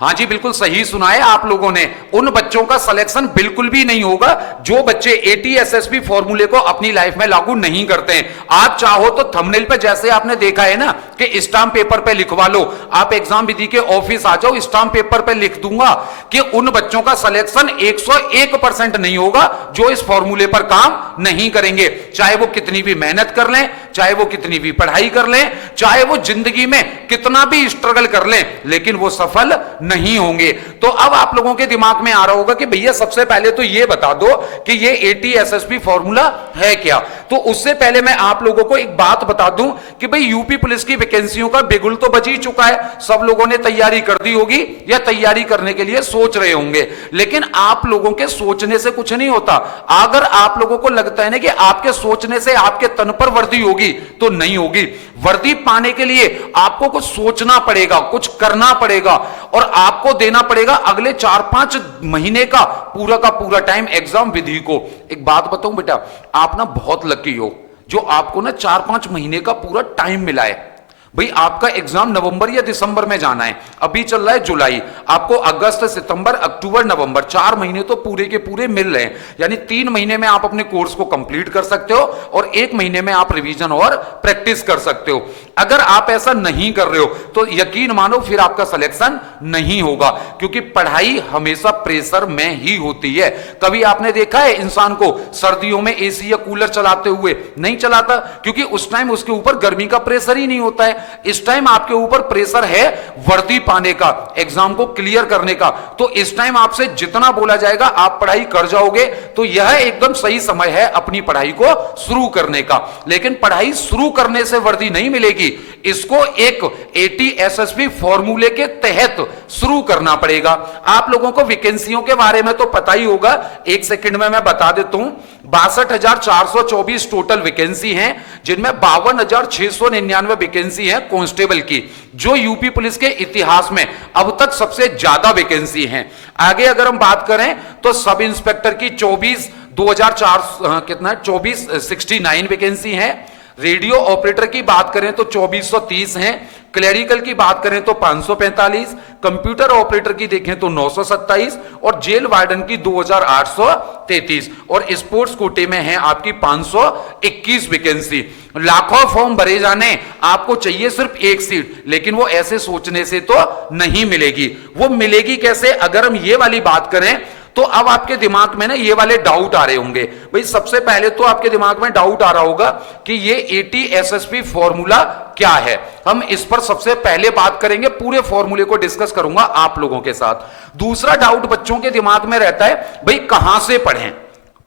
हाँ जी, बिल्कुल सही सुना है आप लोगों ने। उन बच्चों का सिलेक्शन बिल्कुल भी नहीं होगा जो बच्चे एटीएसएसपी फॉर्मूले को अपनी लाइफ में लागू नहीं करते हैं। आप चाहो तो थंबनेल पे जैसे आपने देखा है ना कि स्टाम्प पेपर पे लिखवा लो, आप एग्जाम विधि के ऑफिस आ जाओ, स्टाम्प पेपर पे लिख दूंगा कि उन बच्चों का सिलेक्शन 101% नहीं होगा जो इस फॉर्मूले पर काम नहीं करेंगे। चाहे वो कितनी भी मेहनत कर लें, चाहे वो कितनी भी पढ़ाई कर लें, चाहे वो जिंदगी में कितना भी स्ट्रगल कर लें, लेकिन वो सफल नहीं होंगे। तो अब आप लोगों के दिमाग में आ रहा होगा कि भैया सबसे पहले तो ये बता दो कि ये एटीएसएसपी फॉर्मूला है क्या। तो उससे पहले मैं आप लोगों को एक बात बता दूं कि भाई यूपी पुलिस की वैकेंसियों का बिगुल तो बज ही चुका है, सब लोगों ने तैयारी कर दी होगी या तैयारी करने के लिए सोच रहे होंगे। लेकिन आप लोगों के सोचने से कुछ नहीं होता। अगर आप लोगों को लगता है ना कि आपके सोचने से आपके तन पर वर्दी होगी, तो नहीं होगी। वर्दी पाने के लिए आपको कुछ सोचना पड़ेगा, कुछ करना पड़ेगा और आपको देना पड़ेगा अगले 4-5 महीने का पूरा टाइम एग्जाम विधि को। एक बात बताऊं बेटा, आप ना बहुत लकी हो जो आपको ना 4-5 महीने का पूरा टाइम मिला है। भाई आपका एग्जाम नवंबर या दिसंबर में जाना है, अभी चल रहा है जुलाई, आपको अगस्त, सितंबर, अक्टूबर, नवंबर 4 महीने तो पूरे के पूरे मिल रहे हैं। यानी 3 महीने में आप अपने कोर्स को कंप्लीट कर सकते हो और 1 महीने में आप रिवीजन और प्रैक्टिस कर सकते हो। अगर आप ऐसा नहीं कर रहे हो तो यकीन मानो फिर आपका सिलेक्शन नहीं होगा, क्योंकि पढ़ाई हमेशा प्रेशर में ही होती है। कभी आपने देखा है इंसान को सर्दियों में एसी या कूलर चलाते हुए? नहीं चलाता, क्योंकि उस टाइम उसके ऊपर गर्मी का प्रेशर ही नहीं होता है। इस टाइम आपके ऊपर प्रेशर है वर्दी पाने का, एग्जाम को क्लियर करने का। तो इस टाइम आपसे जितना बोला जाएगा आप पढ़ाई कर जाओगे, तो यह एकदम सही समय है अपनी पढ़ाई को शुरू करने का। लेकिन पढ़ाई शुरू करने से वर्दी नहीं मिलेगी, इसको एक एटीएसएसपी फॉर्मूले के तहत शुरू करना पड़ेगा। आप लोगों को वैकेंसियों के बारे में तो पता ही होगा, 1 सेकंड में मैं बता देता हूं। 62,424 टोटल वैकेंसी हैं, जिनमें 52,699 वैकेंसी है कांस्टेबल की, जो यूपी पुलिस के इतिहास में अब तक सबसे ज्यादा वैकेंसी हैं। आगे अगर हम बात करें तो सब इंस्पेक्टर की 24,69 वैकेंसी है। रेडियो ऑपरेटर की बात करें तो 2430 हैं। क्लेरिकल की बात करें तो 545, कंप्यूटर ऑपरेटर की देखें तो 927 और जेल वार्डन की 2833 और स्पोर्ट्स कोटे में है आपकी 521 वैकेंसी। लाखों फॉर्म भरे जाने, आपको चाहिए सिर्फ एक सीट, लेकिन वो ऐसे सोचने से तो नहीं मिलेगी। वो मिलेगी कैसे? अगर हम ये वाली बात करें तो अब आपके दिमाग में ना ये वाले डाउट आ रहे होंगे। भाई सबसे पहले तो आपके दिमाग में डाउट आ रहा होगा कि ये एटीएसएसपी फॉर्मूला क्या है। हम इस पर सबसे पहले बात करेंगे, पूरे फॉर्मूले को डिस्कस करूंगा आप लोगों के साथ। दूसरा डाउट बच्चों के दिमाग में रहता है, भाई कहां से पढ़ें,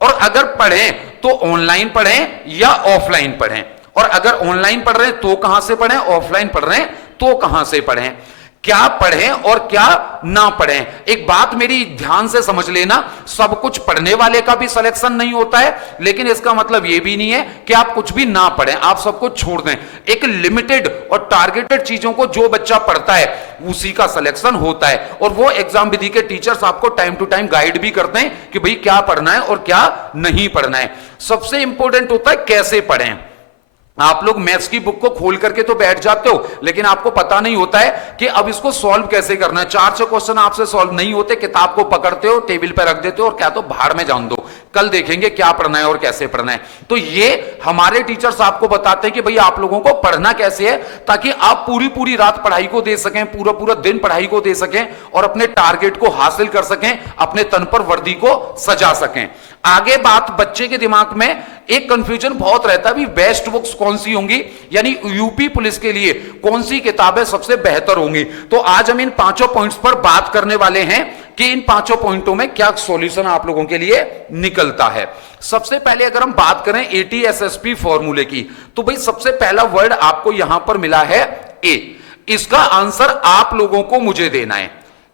और अगर पढ़ें तो ऑनलाइन पढ़ें या ऑफलाइन पढ़ें, और अगर ऑनलाइन पढ़ रहे हैं तो कहां से पढ़ें, ऑफलाइन पढ़ रहे हैं तो कहां से पढ़ें, क्या पढ़ें और क्या ना पढ़ें। एक बात मेरी ध्यान से समझ लेना, सब कुछ पढ़ने वाले का भी सिलेक्शन नहीं होता है, लेकिन इसका मतलब यह भी नहीं है कि आप कुछ भी ना पढ़ें, आप सब कुछ छोड़ दें। एक लिमिटेड और टारगेटेड चीजों को जो बच्चा पढ़ता है उसी का सिलेक्शन होता है, और वो एग्जाम विधि के टीचर्स आपको टाइम टू टाइम गाइड भी करते हैं कि भाई क्या पढ़ना है और क्या नहीं पढ़ना है। सबसे इंपॉर्टेंट होता है कैसे पढ़ें। आप लोग मैथ्स की बुक को खोल करके तो बैठ जाते हो, लेकिन आपको पता नहीं होता है कि अब इसको सॉल्व कैसे करना है। 4-6 क्वेश्चन आपसे सॉल्व नहीं होते, किताब को पकड़ते हो, टेबल पर रख देते हो और क्या तो भाड़ में जान दो, कल देखेंगे क्या पढ़ना है और कैसे पढ़ना है। तो ये हमारे टीचर्स आपको बताते हैं कि भाई आप लोगों को पढ़ना कैसे है, ताकि आप पूरी रात पढ़ाई को दे सकें, पूरा दिन पढ़ाई को दे सकें और अपने टारगेट को हासिल कर सकें, अपने तन पर वर्दी को सजा सकें। आगे बात, बच्चे के दिमाग में एक कंफ्यूजन बहुत रहता है, बेस्ट बुक्स कौन सी होंगी, यानी यूपी पुलिस के लिए कौन सी किताबें सबसे बेहतर होंगी। तो आज हम इन 5 पॉइंट्स पर बात करने वाले हैं कि इन 5 पॉइंटों में क्या सॉल्यूशन आप लोगों के लिए निकलता है। सबसे पहले अगर हम बात करें एटीएसएसपी फॉर्मूले की, तो भाई सबसे पहला वर्ड आपको यहां पर मिला है ए। इसका आंसर आप लोगों को मुझे देना है।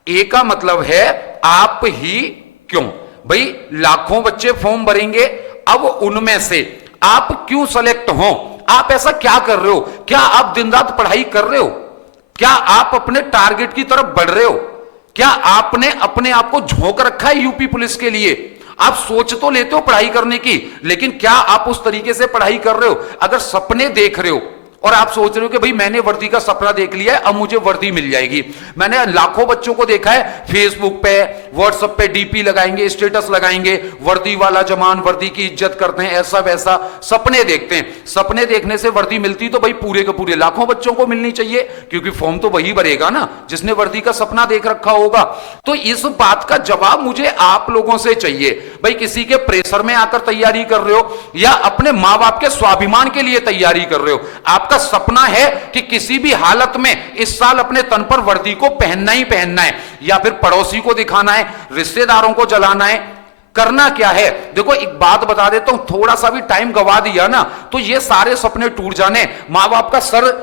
ए का मतलब है आप ही क्यों। भाई लाखों बच्चे फॉर्म भरेंगे, अब उनमें से आप क्यों सेलेक्ट हो, आप ऐसा क्या कर रहे हो, क्या आप दिन रात पढ़ाई कर रहे हो, क्या आप अपने टारगेट की तरफ बढ़ रहे हो, क्या आपने अपने आप को झोंक रखा है यूपी पुलिस के लिए। आप सोच तो लेते हो पढ़ाई करने की, लेकिन क्या आप उस तरीके से पढ़ाई कर रहे हो। अगर सपने देख रहे हो और आप सोच रहे हो कि भाई मैंने वर्दी का सपना देख लिया है, अब मुझे वर्दी मिल जाएगी। मैंने लाखों बच्चों को देखा है फेसबुक पे, व्हाट्सएप पे डीपी लगाएंगे, स्टेटस लगाएंगे, वर्दी वाला जमान, वर्दी की इज्जत करते हैं, ऐसा वैसा सपने देखते हैं। सपने देखने से वर्दी मिलती तो भाई पूरे के पूरे लाखों बच्चों को मिलनी चाहिए, क्योंकि फॉर्म तो वही भरेगा ना जिसने वर्दी का सपना देख रखा होगा। तो इस बात का जवाब मुझे आप लोगों से चाहिए। भाई किसी के प्रेशर में आकर तैयारी कर रहे हो या अपने मां बाप के स्वाभिमान के लिए तैयारी कर रहे हो? आपका सपना है कि किसी भी हालत में इस साल अपने तन पर वर्दी को पहनना ही पहनना है, या फिर पड़ोसी को दिखाना है, रिश्तेदारों को जलाना है, करना क्या है? देखो एक बात बता देता हूं, थोड़ा सा भी टाइम गवा दिया ना तो ये सारे सपने टूट जाने, मां बाप का सर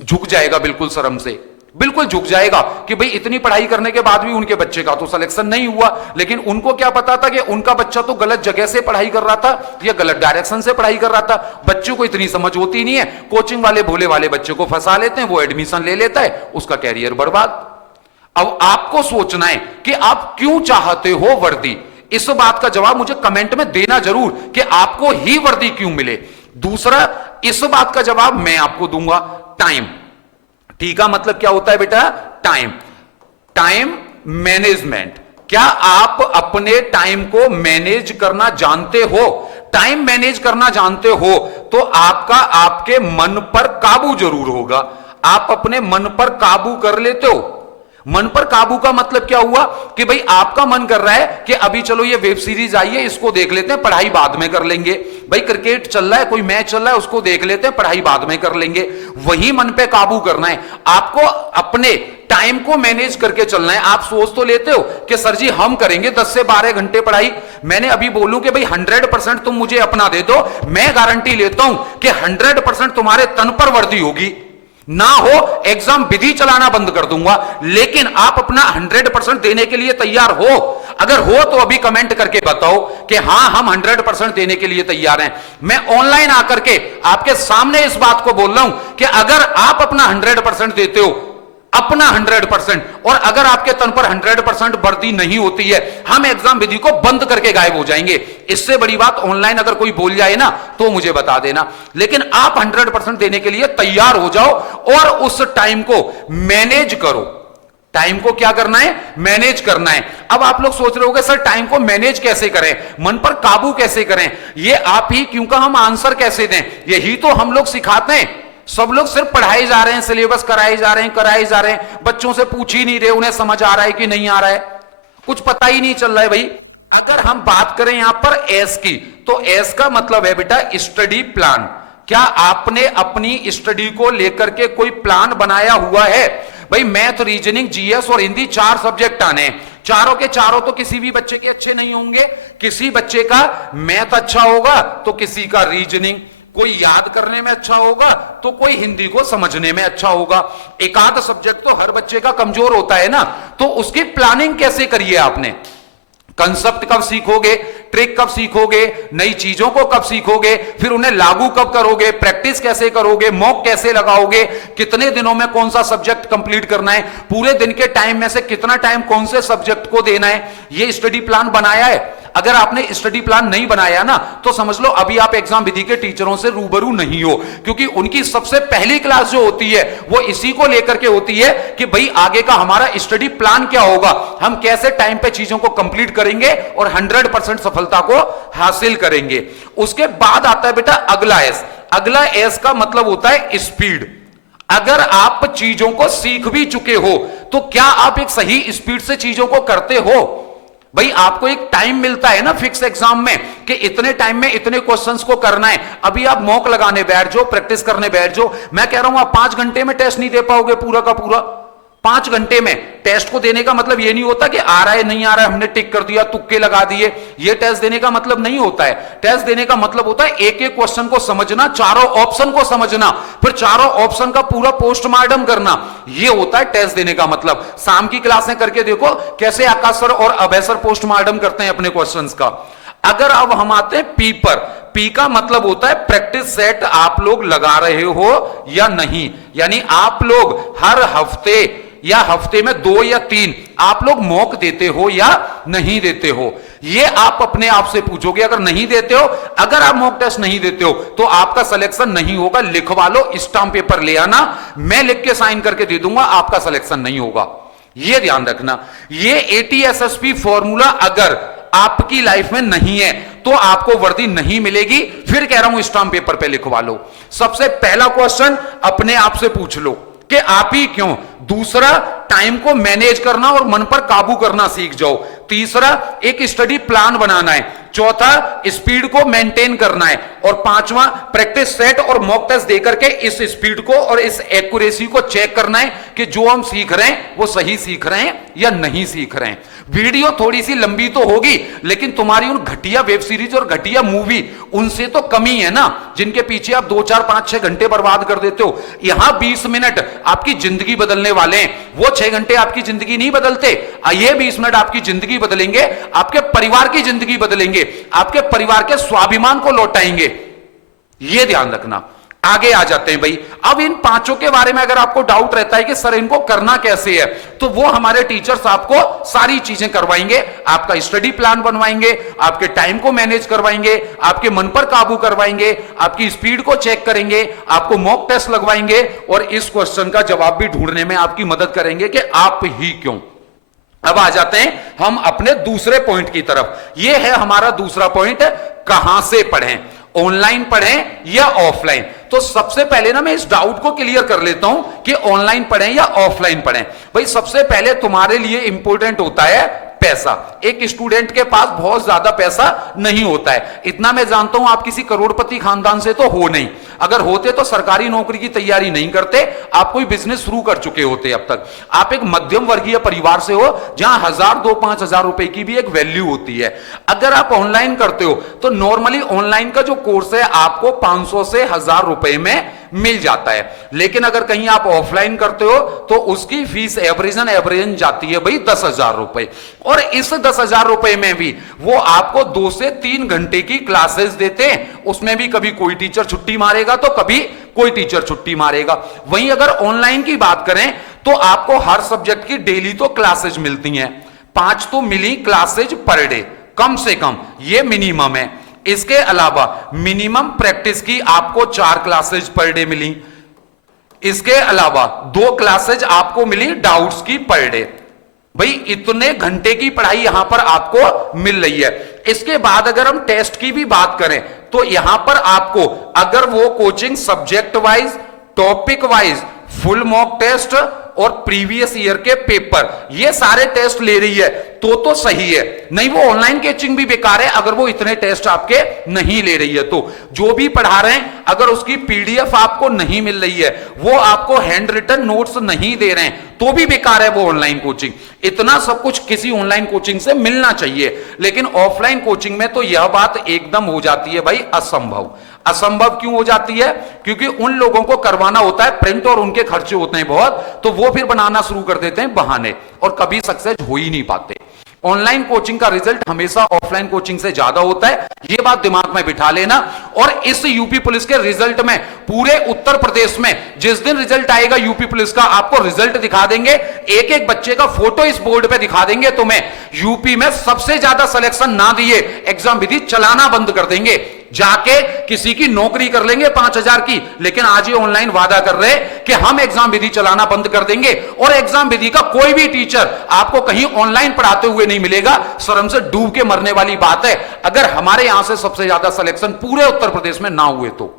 झुक जाएगा, बिल्कुल शर्म से बिल्कुल झुक जाएगा कि भाई इतनी पढ़ाई करने के बाद भी उनके बच्चे का तो सिलेक्शन नहीं हुआ। लेकिन उनको क्या पता था कि उनका बच्चा तो गलत जगह से पढ़ाई कर रहा था या गलत डायरेक्शन से पढ़ाई कर रहा था। बच्चों को इतनी समझ होती नहीं है, कोचिंग वाले भोले वाले बच्चे को फंसा लेते हैं, वो एडमिशन ले लेता है, उसका कैरियर बर्बाद। अब आपको सोचना है कि आप क्यों चाहते हो वर्दी। इस बात का जवाब मुझे कमेंट में देना जरूर कि आपको ही वर्दी क्यों मिले। दूसरा, इस बात का जवाब मैं आपको दूंगा, टाइम। ठीक है, मतलब क्या होता है बेटा? Time, time management. क्या आप अपने टाइम को मैनेज करना जानते हो? टाइम मैनेज करना जानते हो तो आपका आपके मन पर काबू जरूर होगा। आप अपने मन पर काबू कर लेते हो। मन पर काबू का मतलब क्या हुआ कि भाई आपका मन कर रहा है कि अभी चलो ये वेब सीरीज आई है, इसको देख लेते हैं, पढ़ाई बाद में कर लेंगे। भाई क्रिकेट चल रहा है, कोई मैच चल रहा है, उसको देख लेते हैं, पढ़ाई बाद में कर लेंगे। वही मन पे काबू करना है आपको, अपने टाइम को मैनेज करके चलना है। आप सोच तो लेते हो कि सर जी हम करेंगे 10 से 12 घंटे पढ़ाई। मैंने अभी बोलूं कि भाई 100% तुम मुझे अपना दे दो, मैं गारंटी लेता हूं कि 100% तुम्हारे तन पर वर्दी होगी। ना हो एग्जाम विधि चलाना बंद कर दूंगा, लेकिन आप अपना 100% देने के लिए तैयार हो? अगर हो तो अभी कमेंट करके बताओ कि हां हम 100% देने के लिए तैयार हैं। मैं ऑनलाइन आकर के आपके सामने इस बात को बोल रहा हूं कि अगर आप अपना 100% देते हो, अपना 100%, और अगर आपके तन पर 100% वर्दी नहीं होती है, हम एग्जाम विधि को बंद करके गायब हो जाएंगे। इससे बड़ी बात ऑनलाइन अगर कोई बोल जाए ना तो मुझे बता देना, लेकिन आप 100% देने के लिए तैयार हो जाओ और उस टाइम को मैनेज करो। टाइम को क्या करना है? मैनेज करना है। अब आप लोग सोच रहे होंगे सर टाइम को मैनेज कैसे करें, मन पर काबू कैसे करें? ये आप ही क्यों का हम आंसर कैसे दें? यही तो हम लोग सिखाते हैं। सब लोग सिर्फ पढ़ाए जा रहे हैं, सिलेबस कराए जा रहे हैं, बच्चों से पूछ ही नहीं रहे उन्हें समझ आ रहा है कि नहीं आ रहा है, कुछ पता ही नहीं चल रहा है। भाई अगर हम बात करें यहां पर एस की, तो एस का मतलब है बेटा स्टडी प्लान। क्या आपने अपनी स्टडी को लेकर के कोई प्लान बनाया हुआ है? भाई मैथ, रीजनिंग, जीएस और हिंदी 4 सब्जेक्ट आने, चारों के चारों तो किसी भी बच्चे के अच्छे नहीं होंगे। किसी बच्चे का मैथ अच्छा होगा तो किसी का रीजनिंग, कोई याद करने में अच्छा होगा तो कोई हिंदी को समझने में अच्छा होगा। एक आध सब्जेक्ट तो हर बच्चे का कमजोर होता है ना, तो उसकी प्लानिंग कैसे करिए आपने? कंसेप्ट कब सीखोगे, ट्रिक कब सीखोगे, नई चीजों को कब सीखोगे, फिर उन्हें लागू कब करोगे, प्रैक्टिस कैसे करोगे, मॉक कैसे लगाओगे, कितने दिनों में कौन सा सब्जेक्ट कंप्लीट करना है, पूरे दिन के टाइम में से कितना टाइम कौन से सब्जेक्ट को देना है, ये स्टडी प्लान बनाया है? अगर आपने स्टडी प्लान नहीं बनाया ना तो समझ लो अभी आप एग्जाम विधि के टीचरों से रूबरू नहीं हो, क्योंकि उनकी सबसे पहली क्लास जो होती है वो इसी को लेकर के होती है कि भाई आगे का हमारा स्टडी प्लान क्या होगा, हम कैसे टाइम पे चीजों को कंप्लीट करेंगे और 100% सफलता को हासिल करेंगे। उसके बाद आता है बेटा अगला एस। अगला एस का मतलब होता है स्पीड। अगर आप चीजों को सीख भी चुके हो तो क्या आप एक सही स्पीड से चीजों को करते हो? भाई आपको एक टाइम मिलता है ना फिक्स एग्जाम में कि इतने टाइम में इतने क्वेश्चंस को करना है। अभी आप मॉक लगाने बैठ जाओ, प्रैक्टिस करने बैठ जाओ, मैं कह रहा हूं आप 5 घंटे में टेस्ट नहीं दे पाओगे पूरा का पूरा। 5 घंटे में टेस्ट को देने का मतलब ये नहीं होता कि आ रहा है नहीं आ रहा है हमने टिक कर दिया, तुक्के लगा दिए, ये टेस्ट देने का मतलब नहीं होता है। टेस्ट देने का मतलब होता है एक एक क्वेश्चन को समझना, चारों ऑप्शन को समझना, फिर चारों ऑप्शन का पूरा पोस्टमार्टम करना, ये होता है टेस्ट देने का मतलब। शाम की क्लासें करके देखो कैसे आकाश सर और अभय सर पोस्टमार्टम करते हैं अपने क्वेश्चंस का। अगर अब हम आते हैं पी पर, पी का मतलब होता है प्रैक्टिस सेट आप लोग लगा रहे हो या नहीं, यानी आप लोग हर हफ्ते या हफ्ते में 2 या 3 आप लोग मॉक देते हो या नहीं देते हो? ये आप अपने आप से पूछोगे। अगर नहीं देते हो, अगर आप मॉक टेस्ट नहीं देते हो तो आपका सिलेक्शन नहीं होगा। लिखवा लो, स्टाम्प पेपर ले आना, मैं लिख के साइन करके दे दूंगा, आपका सिलेक्शन नहीं होगा। ये ध्यान रखना। ये ATSSP फॉर्मूला अगर आपकी लाइफ में नहीं है तो आपको वर्दी नहीं मिलेगी। फिर कह रहा हूं स्टाम्प पेपर पे लिखवा लो। सबसे पहला क्वेश्चन अपने आप से पूछ लो कि आप ही क्यों। दूसरा, टाइम को मैनेज करना और मन पर काबू करना सीख जाओ। तीसरा, एक स्टडी प्लान बनाना है। चौथा, स्पीड को मेंटेन करना है। और पांचवा, प्रैक्टिस सेट और मॉक टेस्ट देकर के इस स्पीड को और इस एक्यूरेसी को चेक करना है कि जो हम सीख रहे हैं वो सही सीख रहे हैं या नहीं सीख रहे हैं। वीडियो थोड़ी सी लंबी तो होगी, लेकिन तुम्हारी उन घटिया वेब सीरीज और घटिया मूवी उनसे तो कमी है ना, जिनके पीछे आप 2, 4, 5, 6 घंटे बर्बाद कर देते हो। यहां 20 मिनट आपकी जिंदगी बदलने वाले हैं, वो 6 घंटे आपकी जिंदगी नहीं बदलते। ये 20 मिनट आपकी जिंदगी बदलेंगे, आपके परिवार की जिंदगी बदलेंगे, आपके परिवार के स्वाभिमान को लौटाएंगे। यह ध्यान रखना। आगे आ जाते हैं भाई। अब इन पांचों के बारे में अगर आपको डाउट रहता है कि सर इनको करना कैसे है, तो वो हमारे टीचर्स आपको सारी चीजें करवाएंगे। आपका स्टडी प्लान बनवाएंगे, आपके टाइम को मैनेज करवाएंगे, आपके मन पर काबू करवाएंगे, आपकी स्पीड को चेक करेंगे, आपको मॉक टेस्ट लगवाएंगे और इस क्वेश्चन का जवाब भी ढूंढने में आपकी मदद करेंगे कि आप ही क्यों। अब आ जाते हैं हम अपने दूसरे पॉइंट की तरफ। यह है हमारा दूसरा पॉइंट, कहां से पढ़ें, ऑनलाइन पढ़ें या ऑफलाइन। तो सबसे पहले ना मैं इस डाउट को क्लियर कर लेता हूं कि ऑनलाइन पढ़ें या ऑफलाइन पढ़ें। भाई सबसे पहले तुम्हारे लिए इंपॉर्टेंट होता है पैसा। एक स्टूडेंट के पास बहुत ज्यादा पैसा नहीं होता है, इतना मैं जानता हूं। आप किसी करोड़पति खानदान से तो हो नहीं, अगर होते तो सरकारी नौकरी की तैयारी नहीं करते, आप कोई बिजनेस शुरू कर चुके होते अब तक। आप एक मध्यम वर्गीय परिवार से हो जहां 1000, 2, 5000 रुपए की भी एक वैल्यू होती है। अगर आप ऑनलाइन करते हो तो नॉर्मली ऑनलाइन का जो कोर्स है आपको 500 से 1000 रुपए में मिल जाता है। लेकिन अगर कहीं आप ऑफलाइन करते हो तो उसकी फीस एवरेजन जाती है भाई 10,000 रुपए। और इस 10,000 रुपए में भी वो आपको 2 से 3 घंटे की क्लासेस देते हैं। उसमें भी कभी कोई टीचर छुट्टी मारेगा तो कभी कोई टीचर छुट्टी मारेगा। वहीं अगर ऑनलाइन की बात करें तो आपको हर सब्जेक्ट की डेली तो क्लासेज मिलती हैं, 5 तो मिली क्लासेज पर डे कम से कम, ये मिनिमम है। इसके अलावा मिनिमम प्रैक्टिस की आपको 4 क्लासेज पर डे मिली। इसके अलावा 2 क्लासेज आपको मिली डाउट्स की पर डे। भाई इतने घंटे की पढ़ाई यहां पर आपको मिल रही है। इसके बाद अगर हम टेस्ट की भी बात करें तो यहां पर आपको अगर वो coaching subject wise, topic wise, full mock test और प्रीवियस ईयर के पेपर, ये सारे टेस्ट ले रही है तो सही है। नहीं वो ऑनलाइन कोचिंग भी बेकार है अगर वो इतने टेस्ट आपके नहीं ले रही है। तो जो भी पढ़ा रहे हैं अगर उसकी PDF आपको नहीं मिल रही है, वो आपको हैंड रिटन नोट्स नहीं दे रहे हैं, तो भी बेकार है वो ऑनलाइन कोचिंग। इतना सब कुछ किसी ऑनलाइन कोचिंग से मिलना चाहिए, लेकिन ऑफलाइन कोचिंग में तो यह बात एकदम हो जाती है भाई असंभव। असंभव क्यों हो जाती है? क्योंकि उन लोगों को करवाना होता है प्रिंट और उनके खर्चे होते हैं बहुत, तो वो फिर बनाना शुरू कर देते हैं बहाने और कभी सक्सेस हो ही नहीं पाते। ऑनलाइन कोचिंग का रिजल्ट हमेशा ऑफलाइन कोचिंग से ज्यादा होता है, ये बात दिमाग में बिठा लेना। और इस यूपी पुलिस के रिजल्ट में पूरे उत्तर प्रदेश में जिस दिन रिजल्ट आएगा यूपी पुलिस का, आपको रिजल्ट दिखा देंगे, एक एक बच्चे का फोटो इस बोर्ड पे दिखा देंगे तुम्हें। यूपी में सबसे ज्यादा सिलेक्शन ना दिए एग्जाम विधि चलाना बंद कर देंगे, जाके किसी की नौकरी कर लेंगे 5000 की। लेकिन आज ये ऑनलाइन वादा कर रहे हैं कि हम एग्जाम विधि चलाना बंद कर देंगे और एग्जाम विधि का कोई भी टीचर आपको कहीं ऑनलाइन पढ़ाते हुए नहीं मिलेगा। शर्म से डूब के मरने वाली बात है अगर हमारे यहां से सबसे ज्यादा सिलेक्शन पूरे उत्तर प्रदेश में ना हुए तो।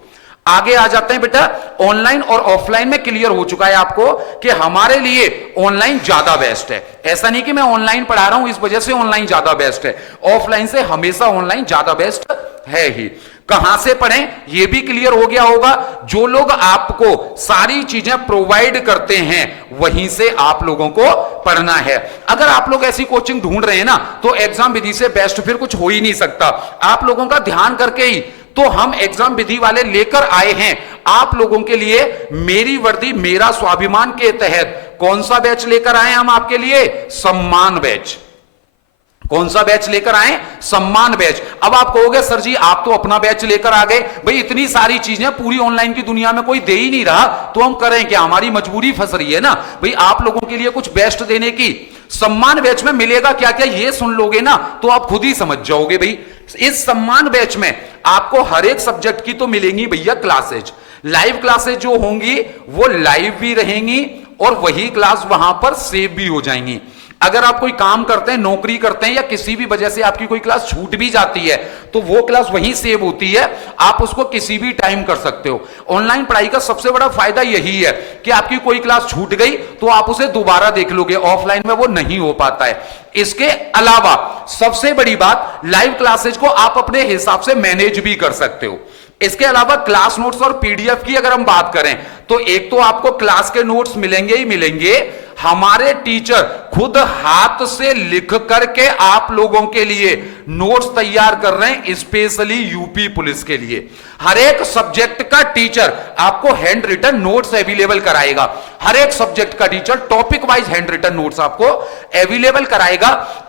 आगे आ जाते हैं बेटा। ऑनलाइन और ऑफलाइन में क्लियर हो चुका है आपको कि हमारे लिए ऑनलाइन ज्यादा बेस्ट है। ऐसा नहीं कि मैं ऑनलाइन पढ़ा रहा हूं इस वजह से ऑनलाइन ज्यादा बेस्ट है, ऑफलाइन से हमेशा ऑनलाइन ज्यादा बेस्ट है ही। कहां से पढ़ें यह भी क्लियर हो गया होगा। जो लोग आपको सारी चीजें प्रोवाइड करते हैं वहीं से आप लोगों को पढ़ना है। अगर आप लोग ऐसी कोचिंग ढूंढ रहे हैं ना तो एग्जाम विधि से बेस्ट फिर कुछ हो ही नहीं सकता। आप लोगों का ध्यान करके ही तो हम एग्जाम विधि वाले लेकर आए हैं आप लोगों के लिए। मेरी वर्दी मेरा स्वाभिमान के तहत कौन सा बैच लेकर आए हम आपके लिए? सम्मान बैच। कौन सा बैच लेकर आए? सम्मान बैच। अब आप कहोगे सर जी आप तो अपना बैच लेकर आ गए, भाई इतनी सारी चीजें पूरी ऑनलाइन की दुनिया में कोई दे ही नहीं रहा, तो हम करें क्या? हमारी मजबूरी फंस रही है ना भाई, आप लोगों के लिए कुछ बेस्ट देने की। सम्मान बैच में मिलेगा क्या क्या, ये सुन लोगे ना तो आप खुद ही समझ जाओगे भाई। इस सम्मान बैच में आपको हर एक सब्जेक्ट की तो मिलेंगी भैया क्लासेज, लाइव क्लासेज जो होंगी वो लाइव भी रहेंगी और वही क्लास वहां पर सेव भी हो जाएंगी। अगर आप कोई काम करते हैं, नौकरी करते हैं, या किसी भी वजह से आपकी कोई क्लास छूट भी जाती है तो वो क्लास वहीं सेव होती है, आप उसको किसी भी टाइम कर सकते हो। ऑनलाइन पढ़ाई का सबसे बड़ा फायदा यही है कि आपकी कोई क्लास छूट गई तो आप उसे दोबारा देख लोगे, ऑफलाइन में वो नहीं हो पाता है। इसके अलावा सबसे बड़ी बात, लाइव क्लासेज को आप अपने हिसाब से मैनेज भी कर सकते हो। इसके अलावा क्लास नोट्स और पीडीएफ की अगर हम बात करें तो एक तो आपको क्लास के नोट्स मिलेंगे ही मिलेंगे, हमारे टीचर खुद हाथ से लिख करके आप लोगों के लिए नोट्स तैयार कर रहे हैं, स्पेशली यूपी पुलिस के लिए। हर एक सब्जेक्ट का टीचर आपको हैंड रिटन नोट्स अवेलेबल कराएगा, हर एक सब्जेक्ट का teacher topic wise hand written notes आपको अवेलेबल कराएगा।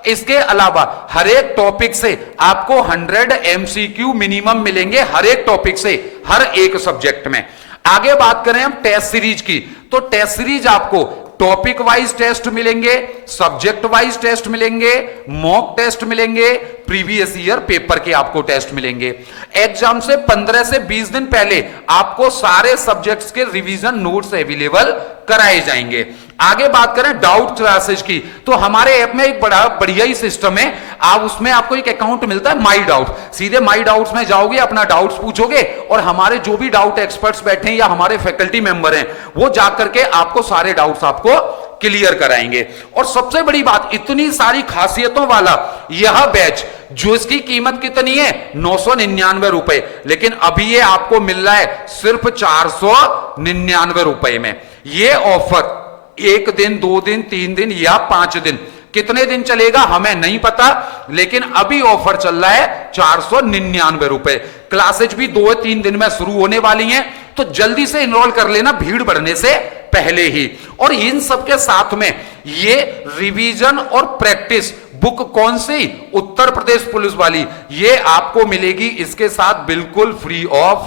इसके अलावा हर एक टॉपिक से आपको 100 एमसीक्यू मिनिमम मिलेंगे, हर एक टॉपिक से हर एक सब्जेक्ट में। आगे बात करें हम टेस्ट सीरीज की, तो टेस्ट सीरीज आपको टॉपिक वाइज टेस्ट मिलेंगे, सब्जेक्ट वाइज टेस्ट मिलेंगे, मॉक टेस्ट मिलेंगे, प्रीवियस ईयर पेपर के आपको टेस्ट मिलेंगे। एग्जाम से 15 से 20 दिन पहले आपको सारे सब्जेक्ट्स के रिवीजन नोट्स अवेलेबल कराए जाएंगे। आगे बात करें डाउट क्लासेज की, तो हमारे ऐप में एक बड़ा बढ़िया ही सिस्टम है, आप उसमें आपको एक अकाउंट मिलता है माई डाउट, सीधे माई डाउट्स में जाओगे, अपना डाउट्स पूछोगे और हमारे जो भी डाउट एक्सपर्ट्स बैठे हैं या हमारे फैकल्टी मेंबर हैं वो जाकर के आपको सारे डाउट्स आपको क्लियर कराएंगे। और सबसे बड़ी बात, इतनी सारी खासियतों वाला यह बैच जो इसकी कीमत कितनी है 999 रुपए, लेकिन अभी ये आपको मिल रहा है सिर्फ 499 रुपए में। ये ऑफर 1 दिन 2 दिन 3 दिन या 5 दिन, कितने दिन चलेगा हमें नहीं पता, लेकिन अभी ऑफर चल रहा है 499 रुपए। क्लासेज भी 2-3 दिन में शुरू होने वाली हैं, तो जल्दी से इनरोल कर लेना भीड़ बढ़ने से पहले ही। और इन सब के साथ में ये रिवीजन और प्रैक्टिस बुक कौन सी, उत्तर प्रदेश पुलिस वाली, ये आपको मिलेगी इसके साथ बिल्कुल फ्री ऑफ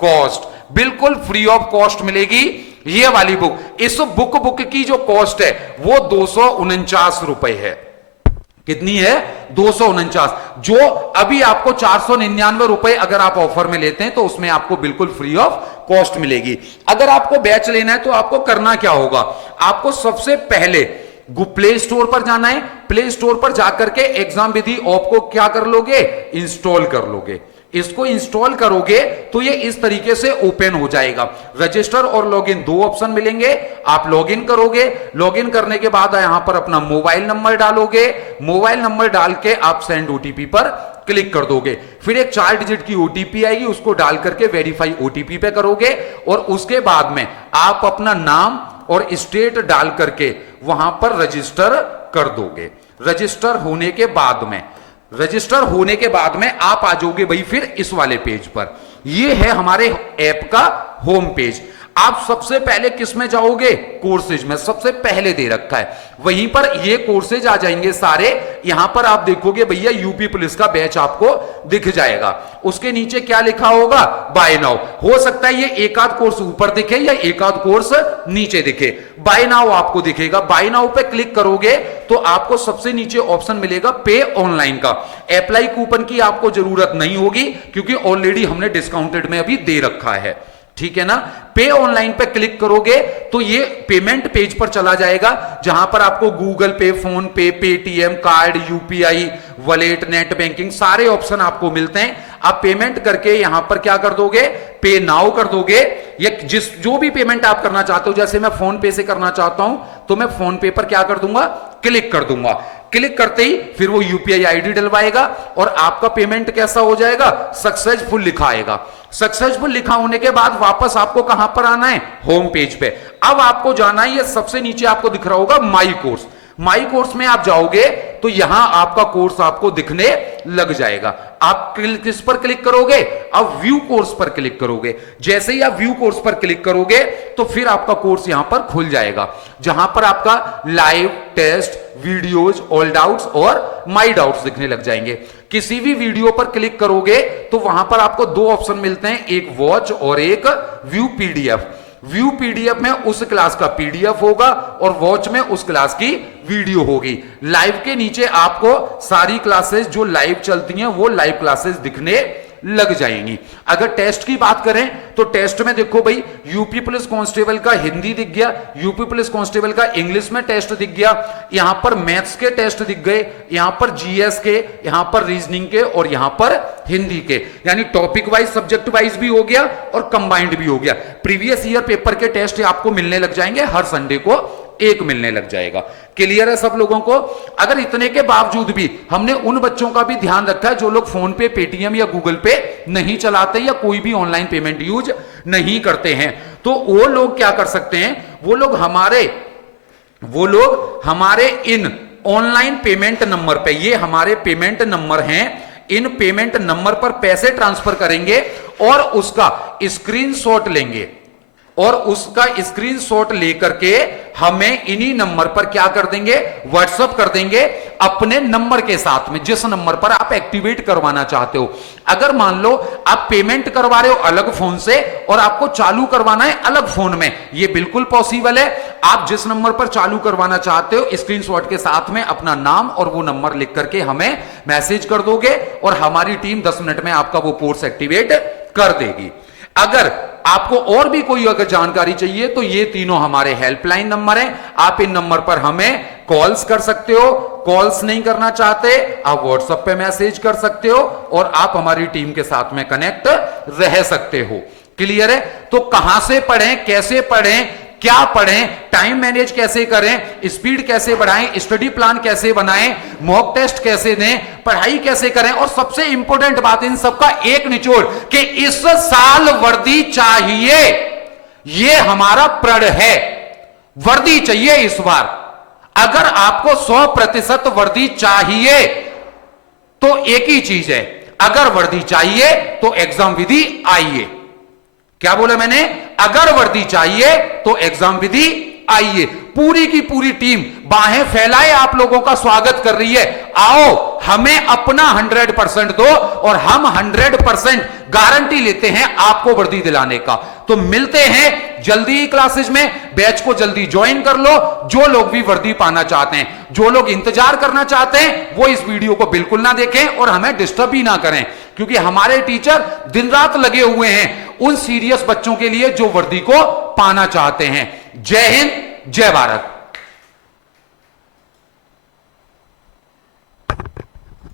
कॉस्ट, बिल्कुल फ्री ऑफ कॉस्ट मिलेगी ये वाली बुक। इस बुक की जो कॉस्ट है वो 249 रुपए है। कितनी है? 249, जो अभी आपको 499 रुपए अगर आप ऑफर में लेते हैं तो उसमें आपको बिल्कुल फ्री ऑफ कॉस्ट मिलेगी। अगर आपको बैच लेना है तो आपको करना क्या होगा, आपको सबसे पहले प्ले स्टोर पर जाना है, प्ले स्टोर पर जाकर के एग्जाम विधि ऐप को क्या कर लोगे, इंस्टॉल कर लोगे। इसको इंस्टॉल करोगे तो ये इस तरीके से ओपन हो जाएगा। रजिस्टर और लॉगिन 2 ऑप्शन मिलेंगे, आप लॉगिन करोगे, लॉगिन करने के बाद यहां पर अपना मोबाइल नंबर डालोगे, मोबाइल नंबर डाल के आप सेंड ओटीपी पर क्लिक कर दोगे, फिर एक 4 डिजिट की ओटीपी आएगी, उसको डाल करके वेरीफाई ओटीपी पे करोगे और उसके बाद में आप अपना नाम और स्टेट डाल करके वहां पर रजिस्टर कर दोगे। रजिस्टर होने के बाद में आप आ जाओगे भाई फिर इस वाले पेज पर। ये है हमारे ऐप का होम पेज। आप सबसे पहले किस में जाओगे, कोर्सेज में, सबसे पहले दे रखा है वहीं पर ये कोर्सेज आ जाएंगे सारे। यहां पर आप देखोगे भैया यूपी पुलिस का बैच आपको दिख जाएगा, उसके नीचे क्या लिखा होगा, बाय नाउ। हो सकता है ये एक आध कोर्स ऊपर दिखे या एक आध कोर्स नीचे दिखे, बाय नाउ आपको दिखेगा। बाय नाउ पे क्लिक करोगे तो आपको सबसे नीचे ऑप्शन मिलेगा पे ऑनलाइन का। अप्लाई कूपन की आपको जरूरत नहीं होगी क्योंकि ऑलरेडी हमने डिस्काउंटेड में अभी दे रखा है, ठीक है ना। पे ऑनलाइन पे क्लिक करोगे तो ये पेमेंट पेज पर चला जाएगा जहां पर आपको गूगल पे, फोन पे, Paytm, card, UPI, wallet, net banking सारे ऑप्शन आपको मिलते हैं। आप पेमेंट करके यहां पर क्या कर दोगे, पे नाउ कर दोगे। ये जो भी पेमेंट आप करना चाहते हो, जैसे मैं फोन पे से करना चाहता हूं तो मैं फोन पे पर क्या कर दूंगा, क्लिक कर दूंगा। क्लिक करते ही फिर वो यूपीआई आईडी डलवाएगा और आपका पेमेंट कैसा हो जाएगा, सक्सेसफुल लिखा आएगा। सक्सेसफुल लिखा होने के बाद वापस आपको कहां पर आना है, होम पेज पे। अब आपको जाना है, ये सबसे नीचे आपको दिख रहा होगा माई कोर्स। माई कोर्स में आप जाओगे तो यहां आपका कोर्स आपको दिखने लग जाएगा। आप किस पर क्लिक करोगे? अब व्यू कोर्स पर क्लिक करोगे। जैसे ही आप व्यू कोर्स पर क्लिक करोगे तो फिर आपका कोर्स यहां पर खुल जाएगा, जहां पर आपका live test, videos, all doubts और माई डाउट्स दिखने लग जाएंगे। किसी भी वीडियो पर क्लिक करोगे तो वहां पर आपको दो ऑप्शन मिलते हैं, एक वॉच और एक व्यू पीडीएफ। व्यू पीडीएफ में उस क्लास का पीडीएफ होगा और वॉच में उस क्लास की वीडियो होगी। लाइव के नीचे आपको सारी क्लासेस जो लाइव चलती हैं वो लाइव क्लासेस दिखने लग जाएंगी। अगर टेस्ट की बात करें तो टेस्ट में देखो भाई, यूपी पुलिस कांस्टेबल का हिंदी दिख गया, यूपी पुलिस कांस्टेबल का इंग्लिश में टेस्ट दिख गया, यहां पर मैथ्स के टेस्ट दिख गए, यहां पर जीएस के, यहां पर रीजनिंग के और यहां पर हिंदी के, यानी टॉपिक वाइज सब्जेक्ट वाइज भी हो गया और कंबाइंड भी हो गया। प्रीवियस ईयर पेपर के टेस्ट आपको मिलने लग जाएंगे, हर संडे को एक मिलने लग जाएगा। क्लियर है सब लोगों को? अगर इतने के बावजूद भी हमने उन बच्चों का भी ध्यान रखा है जो लोग फोन पे, पेटीएम या गूगल पे नहीं चलाते या कोई भी ऑनलाइन पेमेंट यूज नहीं करते हैं, तो वो लोग क्या कर सकते हैं? वो लोग हमारे इन ऑनलाइन पेमेंट नंबर पे, ये हमारे पेमेंट नंबर हैं, इन पेमेंट नंबर पर पैसे ट्रांसफर करेंगे और उसका स्क्रीनशॉट लेंगे और उसका स्क्रीनशॉट लेकर के हमें इन्हीं नंबर पर क्या कर देंगे? व्हाट्सएप कर देंगे अपने नंबर के साथ में, जिस नंबर पर आप एक्टिवेट करवाना चाहते हो। अगर मान लो आप पेमेंट करवा रहे हो अलग फोन से और आपको चालू करवाना है अलग फोन में, यह बिल्कुल पॉसिबल है। आप जिस नंबर पर चालू करवाना चाहते हो स्क्रीनशॉट के साथ में अपना नाम और वो नंबर लिख करके हमें मैसेज कर दोगे और हमारी टीम 10 मिनट में आपका वो कोर्स एक्टिवेट कर देगी। अगर आपको और भी कोई अगर जानकारी चाहिए तो ये तीनों हमारे हेल्पलाइन नंबर हैं, आप इन नंबर पर हमें कॉल्स कर सकते हो। कॉल्स नहीं करना चाहते आप व्हाट्सएप पे मैसेज कर सकते हो और आप हमारी टीम के साथ में कनेक्ट रह सकते हो। क्लियर है? तो कहां से पढ़ें, कैसे पढ़ें, क्या पढ़ें, टाइम मैनेज कैसे करें, स्पीड कैसे बढ़ाएं, स्टडी प्लान कैसे बनाएं, मॉक टेस्ट कैसे दें, पढ़ाई कैसे करें, और सबसे इंपॉर्टेंट बात इन सबका एक निचोड़ कि इस साल वर्दी चाहिए, ये हमारा प्रण है। वर्दी चाहिए इस बार। अगर आपको 100% वर्दी चाहिए तो एक ही चीज है, अगर वर्दी चाहिए तो एग्जाम विधि आइए। क्या बोला मैंने? अगर वर्दी चाहिए तो एग्जाम विधि आइए। पूरी की पूरी टीम बाहें फैलाए आप लोगों का स्वागत कर रही है। आओ, हमें अपना 100% दो और हम 100% गारंटी लेते हैं आपको वर्दी दिलाने का। तो मिलते हैं जल्दी ही क्लासेज में, बैच को जल्दी ज्वाइन कर लो। जो लोग भी वर्दी पाना चाहते हैं, जो लोग इंतजार करना चाहते हैं, वो इस वीडियो को बिल्कुल ना देखें और हमें डिस्टर्ब ही ना करें, क्योंकि हमारे टीचर दिन रात लगे हुए हैं उन सीरियस बच्चों के लिए जो वर्दी को पाना चाहते हैं। जय हिंद, जय भारत।